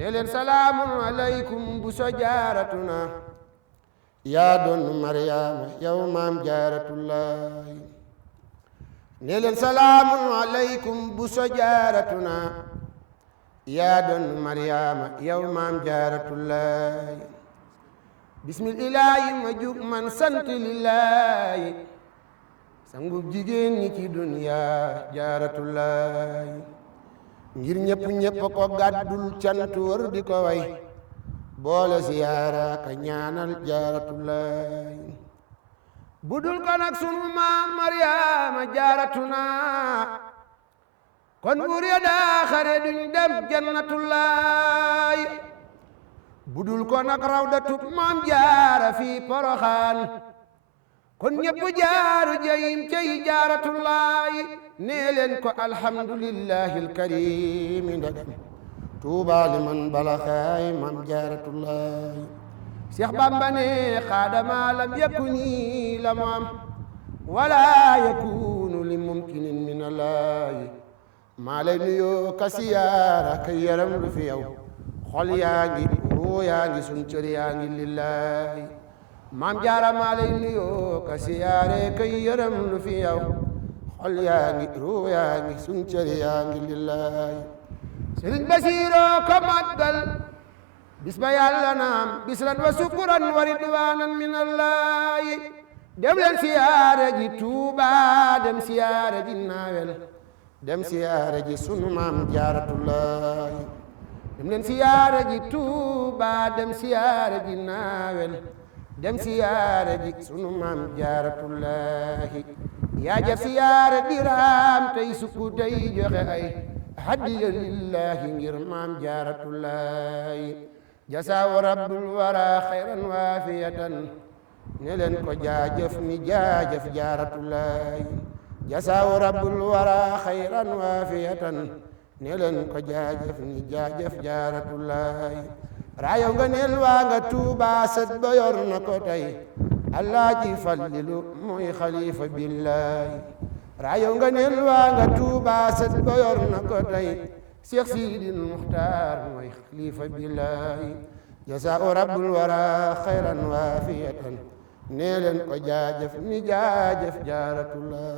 ne leen salaamun aleykum bu so jaaratuna yaa doon Mariama yow maam jaaratullahi ne leen salaamun aleykum bu so jaaratuna yaa doon Mariama yow maam jaaratullahi bismillaahi ma jug man sant lillaahi sangub jigéen ñi ci dunya jaaratullahi ngir ñëpp ko gàddul cant wër di ko way boole siyaara ka ñaanal jaaratullahi budul ko nag sunu maam Mariama jaaratuna kon buur ya daa xare duñ dem jannatullahi budul ko nag rawdatub maam jaara fi Poroxaan kon ñëpp jaaru jayim cey jaaratullahi nee leen ko alhamdulillahi alkarimi ndagam tuuba liman balaxaay maam jaaratullahi Seex Bamba ne xaadama lam yakuni la mu am wala yakunu li mumkinin min allahi maa lay nuyoo ka siyaara ka yaram lu fi yow xol yaa ngi ruu yaa ngi sun cër yaa ngi lillahi maam jaara maa lay nuyoo ka siyaare ka yaram lu fi yow xol yaa ngi ruu yaa ngi sun cër yaa ngi lillahi Sëriñ Basiiro ko màggal bis ba yàlla naam bisran wa sukuran wa ridwanan min allahi dem leen siyaare ji Tuuba dem siyaare ji Naawel dem siyaare ji sunu maam jaaratullahi dem leen siyaare ji Tuuba dem siyaare ji Naawel dem siyaare ji sunu maam jaaratullahi yaa jar siyaare diraam tey sukku tey joxe ay hadiya lillahi ngir maam jaaratullahi jasaawu rabbul wara xayran waafiyatan ne leen ko jaajëf ni jaajëf jaaratullahi jasaawu rabbul wara xayran waafiyatan ne leen ko jaajëf ni jaajëf jaaratullahi raayo nga neel waa nga Tuuba sët ba yor na ko tey Alaaji Fallilu mooy xalifa billahi raayo nga neel waa nga Tuuba sët ba yor na ko tey Seex Sidil Muxtaar mooy xalifa billahi jasaa'u rabbul wara xayran waafiyatan nee leen ko jaajëf ni jaajëf jaaratullah